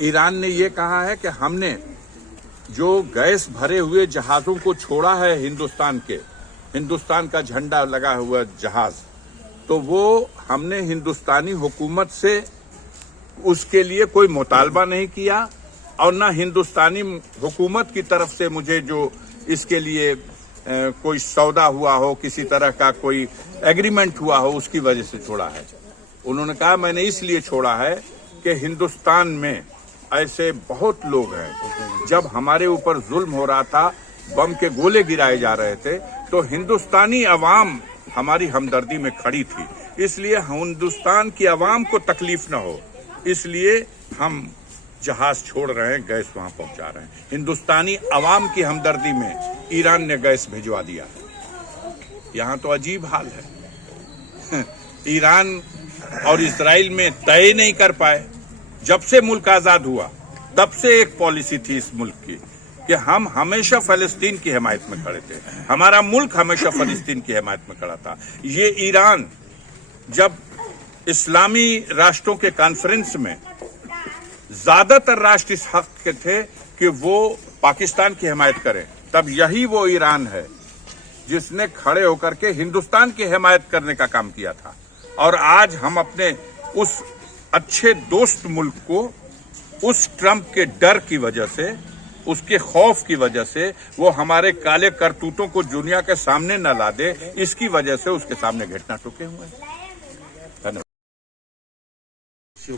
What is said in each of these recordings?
Iran ने ये कहा है कि हमने जो गैस भरे हुए जहाजों को छोड़ा है हिंदुस्तान का झंडा लगा हुआ जहाज, तो वो हमने हिंदुस्तानी हुकूमत से उसके लिए कोई मुतालबा नहीं किया और न हिंदुस्तानी हुकूमत की तरफ से मुझे जो इसके लिए कोई सौदा हुआ हो, किसी तरह का कोई एग्रीमेंट हुआ हो, उसकी वजह से छोड़ा है। उन्होंने कहा मैंने इसलिए छोड़ा है कि हिंदुस्तान में ऐसे बहुत लोग हैं, जब हमारे ऊपर जुल्म हो रहा था, बम के गोले गिराए जा रहे थे, तो हिंदुस्तानी अवाम हमारी हमदर्दी में खड़ी थी, इसलिए हिंदुस्तान की अवाम को तकलीफ न हो, इसलिए हम जहाज छोड़ रहे हैं, गैस वहां पहुंचा रहे हैं। हिंदुस्तानी अवाम की हमदर्दी में ईरान ने गैस भिजवा दिया। यहाँ तो अजीब हाल है। ईरान और इजराइल में तय नहीं कर पाए। जब से मुल्क आजाद हुआ तब से एक पॉलिसी थी इस मुल्क की कि हम हमेशा फलस्तीन की हिमायत में खड़े थे, हमारा मुल्क हमेशा फलस्तीन की हिमायत में खड़ा था। ये ईरान जब इस्लामी राष्ट्रों के कॉन्फ्रेंस में ज्यादातर राष्ट्र इस हक के थे कि वो पाकिस्तान की हिमायत करें, तब यही वो ईरान है जिसने खड़े होकर के हिंदुस्तान की हिमायत करने का काम किया था। और आज हम अपने उस अच्छे दोस्त मुल्क को उस ट्रंप के डर की वजह से, उसके खौफ की वजह से, वो हमारे काले करतूतों को दुनिया के सामने न ला दे, इसकी वजह से उसके सामने घटना टुके हुए हैं। धन्यवाद।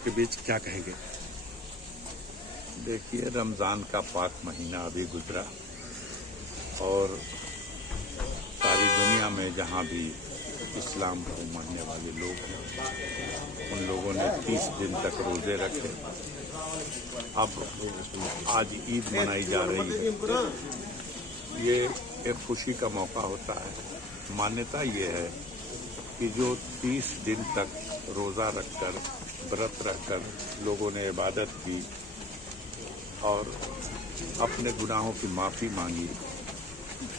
के बीच क्या कहेंगे? देखिए, रमजान का पाक महीना अभी गुजरा और सारी दुनिया में जहां भी इस्लाम को मानने वाले लोग हैं, उन लोगों ने 30 दिन तक रोजे रखे। अब आज ईद मनाई जा रही है। ये एक खुशी का मौका होता है। मान्यता ये है कि जो 30 दिन तक रोजा रखकर, व्रत रखकर लोगों ने इबादत की और अपने गुनाहों की माफी मांगी,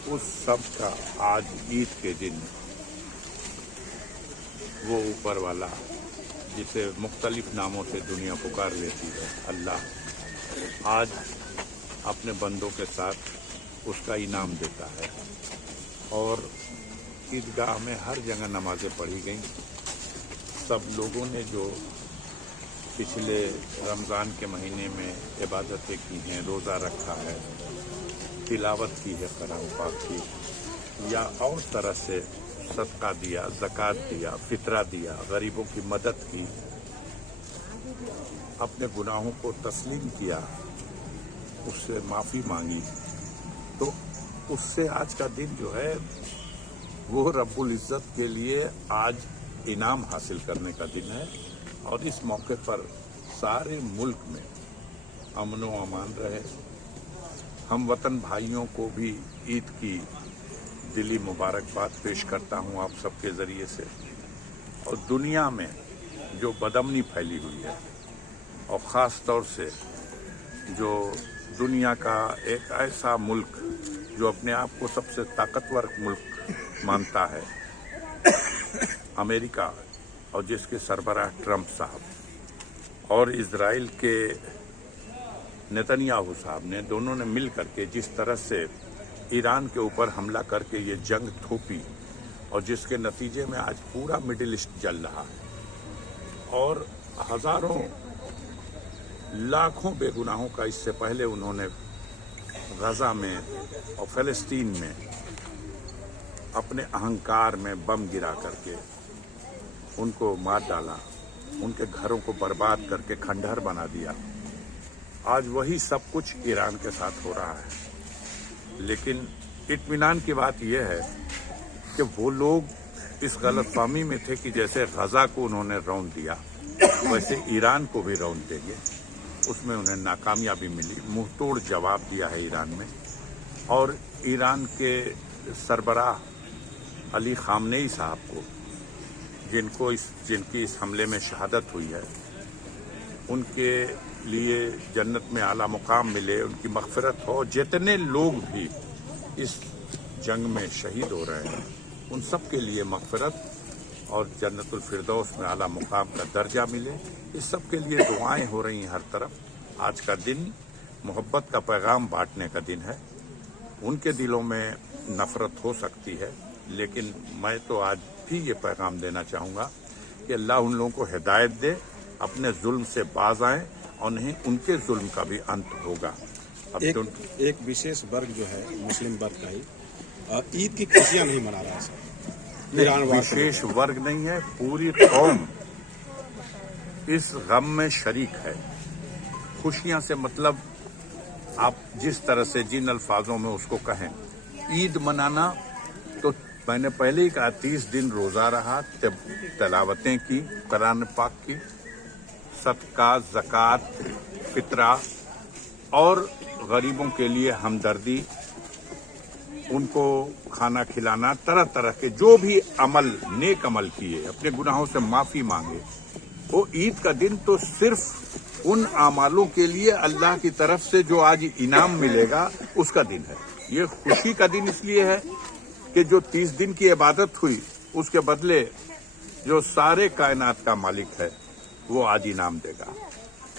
उस सब का आज ईद के दिन वो ऊपर वाला जिसे मुख्तलिफ नामों से दुनिया पुकार लेती है, अल्लाह, आज अपने बंदों के साथ उसका इनाम देता है। और ईदगाह में हर जगह नमाजें पढ़ी गईं। सब लोगों ने जो पिछले रमज़ान के महीने में इबादतें की हैं, रोज़ा रखा है, तिलावत की है कुरान पाक की, या और तरह से सदका दिया, ज़कात दिया, फितरा दिया, गरीबों की मदद की, अपने गुनाहों को तस्लीम किया, उससे माफ़ी मांगी, तो उससे आज का दिन जो है वो रब्बुल इज़्ज़त के लिए आज इनाम हासिल करने का दिन है। और इस मौके पर सारे मुल्क में अमन व अमान रहे। हम वतन भाइयों को भी ईद की दिली मुबारकबाद पेश करता हूं आप सबके ज़रिए से। और दुनिया में जो बदअमनी फैली हुई है, और ख़ास तौर से जो दुनिया का एक ऐसा मुल्क जो अपने आप को सबसे ताकतवर मुल्क मानता है, अमेरिका, और जिसके सरबराह ट्रंप साहब और इजराइल के नेतन्याहू साहब ने, दोनों ने मिल करके जिस तरह से ईरान के ऊपर हमला करके ये जंग थोपी, और जिसके नतीजे में आज पूरा मिडिल ईस्ट जल रहा है और हजारों लाखों बेगुनाहों का इससे पहले उन्होंने गजा में और फ़लस्तीन में अपने अहंकार में बम गिरा करके उनको मार डाला, उनके घरों को बर्बाद करके खंडहर बना दिया। आज वही सब कुछ ईरान के साथ हो रहा है। लेकिन इत्मीनान की बात यह है कि वो लोग इस गलतफहमी में थे कि जैसे गजा को उन्होंने रौंद दिया, वैसे ईरान को भी रौंद देंगे। उसमें उन्हें नाकामयाबी मिली, मुंहतोड़ जवाब दिया है ईरान में। और ईरान के सरबराह अली खामनेई साहब को, जिनकी इस हमले में शहादत हुई है, उनके लिए जन्नत में आला मुकाम मिले, उनकी मग़फ़िरत हो। जितने लोग भी इस जंग में शहीद हो रहे हैं, उन सब के लिए मग़फ़िरत और जन्नतुल फिरदौस में आला मुकाम का दर्जा मिले, इस सब के लिए दुआएं हो रही हैं हर तरफ। आज का दिन मोहब्बत का पैगाम बांटने का दिन है। उनके दिलों में नफरत हो सकती है, लेकिन मैं तो आज भी ये पैगाम देना चाहूँगा कि अल्लाह उन लोगों को हिदायत दे, अपने जुल्म से बाज आएं और नहीं उनके जुल्म का भी अंत होगा। अब एक विशेष वर्ग जो है मुस्लिम वर्ग का ही ईद की खुशियां नहीं मना रहा है सर। ईरान वार विशेष वर्ग नहीं है, पूरी कौम इस गम में शरीक है। खुशियां से मतलब आप जिस तरह से जिन अल्फाजों में उसको कहें, ईद मनाना तो मैंने पहले ही कहा 30 दिन रोजा रहा, तलावतें की कुरान पाक की, सदका, ज़कात, फितरा और गरीबों के लिए हमदर्दी, उनको खाना खिलाना, तरह तरह के जो भी अमल नेक अमल किए, अपने गुनाहों से माफी मांगे। वो ईद का दिन तो सिर्फ उन अमालों के लिए अल्लाह की तरफ से जो आज इनाम मिलेगा उसका दिन है। ये खुशी का दिन इसलिए है कि जो 30 दिन की इबादत हुई उसके बदले जो सारे कायनात का मालिक है वो आज इनाम देगा,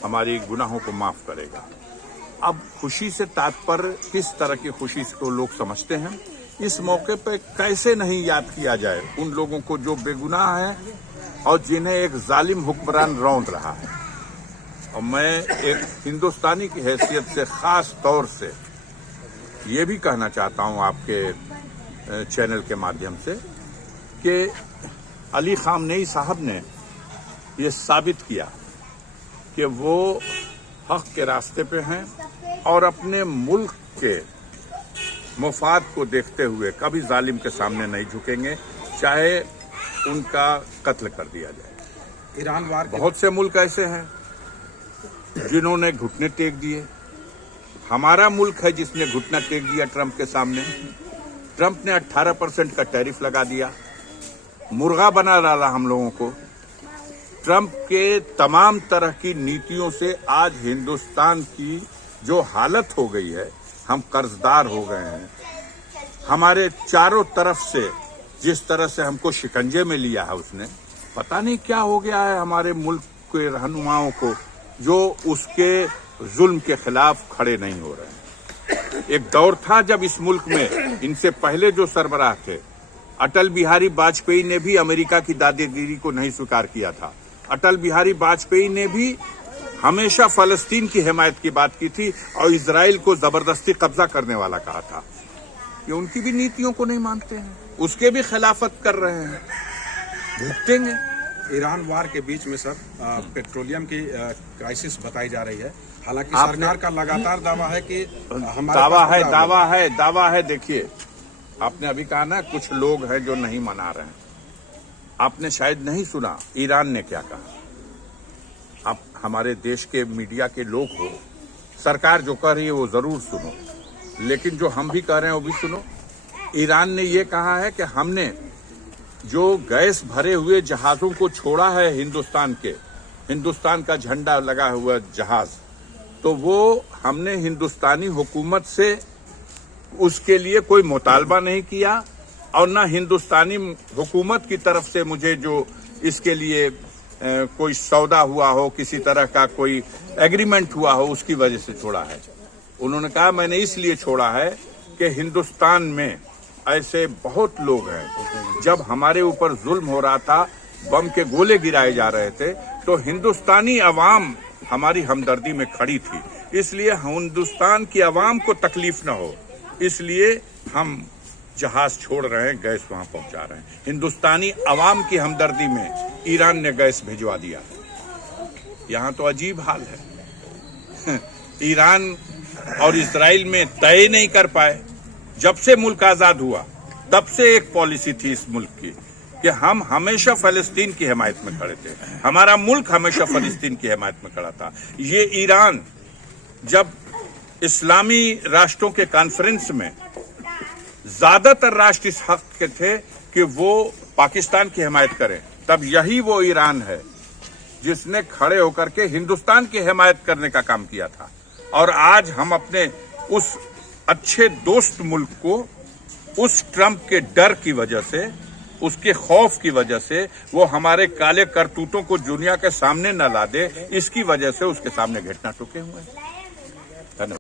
हमारी गुनाहों को माफ करेगा। अब खुशी से तात्पर्य किस तरह की खुशी को लोग समझते हैं, इस मौके पर कैसे नहीं याद किया जाए उन लोगों को जो बेगुनाह हैं और जिन्हें एक जालिम हुक्मरान रौंद रहा है। और मैं एक हिंदुस्तानी की हैसियत से खास तौर से ये भी कहना चाहता हूं आपके चैनल के माध्यम से कि अली खामनेई साहब ने ये साबित किया कि वो हक के रास्ते पे हैं और अपने मुल्क के मुफाद को देखते हुए कभी जालिम के सामने नहीं झुकेंगे, चाहे उनका कत्ल कर दिया जाए। ईरान वार बहुत से मुल्क ऐसे हैं जिन्होंने घुटने टेक दिए। हमारा मुल्क है जिसने घुटना टेक दिया ट्रंप के सामने। ट्रंप ने 18% का टैरिफ लगा दिया, मुर्गा बना डाला हम लोगों को। ट्रंप के तमाम तरह की नीतियों से आज हिंदुस्तान की जो हालत हो गई है, हम कर्जदार हो गए हैं। हमारे चारों तरफ से जिस तरह से हमको शिकंजे में लिया है उसने, पता नहीं क्या हो गया है हमारे मुल्क के रहनुमाओं को, जो उसके जुल्म के खिलाफ खड़े नहीं हो रहे हैं। एक दौर था जब इस मुल्क में इनसे पहले जो सरबराह थे, अटल बिहारी वाजपेयी ने भी अमेरिका की दादागिरी को नहीं स्वीकार किया था। अटल बिहारी वाजपेयी ने भी हमेशा फलस्तीन की हिमायत की बात की थी और इजराइल को जबरदस्ती कब्जा करने वाला कहा था। ये उनकी भी नीतियों को नहीं मानते हैं, उसके भी खिलाफत कर रहे हैं, भुगतेंगे। ईरान वार के बीच में सर पेट्रोलियम की क्राइसिस बताई जा रही है। हालांकि सरकार का लगातार दावा है कि दावा है। देखिए, आपने अभी कहा ना कुछ लोग हैं जो नहीं मना रहे हैं। आपने शायद नहीं सुना ईरान ने क्या कहा। आप हमारे देश के मीडिया के लोग हो, सरकार जो कह रही है वो जरूर सुनो, लेकिन जो हम भी कह रहे हैं वो भी सुनो। ईरान ने ये कहा है कि हमने जो गैस भरे हुए जहाजों को छोड़ा है हिंदुस्तान का झंडा लगा हुआ जहाज, तो वो हमने हिंदुस्तानी हुकूमत से उसके लिए कोई मुतालबा नहीं किया और न हिंदुस्तानी हुकूमत की तरफ से मुझे जो इसके लिए कोई सौदा हुआ हो, किसी तरह का कोई एग्रीमेंट हुआ हो, उसकी वजह से छोड़ा है। उन्होंने कहा मैंने इसलिए छोड़ा है कि हिंदुस्तान में ऐसे बहुत लोग हैं, जब हमारे ऊपर जुल्म हो रहा था, बम के गोले गिराए जा रहे थे, तो हिंदुस्तानी अवाम हमारी हमदर्दी में खड़ी थी। इसलिए हिंदुस्तान की अवाम को तकलीफ न हो, इसलिए हम जहाज छोड़ रहे हैं, गैस वहां पहुंचा रहे हैं। हिंदुस्तानी अवाम की हमदर्दी में ईरान ने गैस भिजवा दिया। यहां तो अजीब हाल है। ईरान और इजराइल में तय नहीं कर पाए। जब से मुल्क आजाद हुआ तब से एक पॉलिसी थी इस मुल्क की कि हम हमेशा फलस्तीन की हिमायत में खड़े थे, हमारा मुल्क हमेशा फलस्तीन की हिमायत में खड़ा था। ये ईरान जब इस्लामी राष्ट्रों के कॉन्फ्रेंस में ज्यादातर राष्ट्र इस हक के थे कि वो पाकिस्तान की हिमायत करें, तब यही वो ईरान है जिसने खड़े होकर के हिंदुस्तान की हिमायत करने का काम किया था। और आज हम अपने उस अच्छे दोस्त मुल्क को उस ट्रंप के डर की वजह से اس کے خوف کی وجہ سے وہ ہمارے کالے کرتوتوں کو دنیا کے سامنے نہ لا دے، اس کی وجہ سے اس کے سامنے گھٹنا ٹوکے ہوئے ہیں۔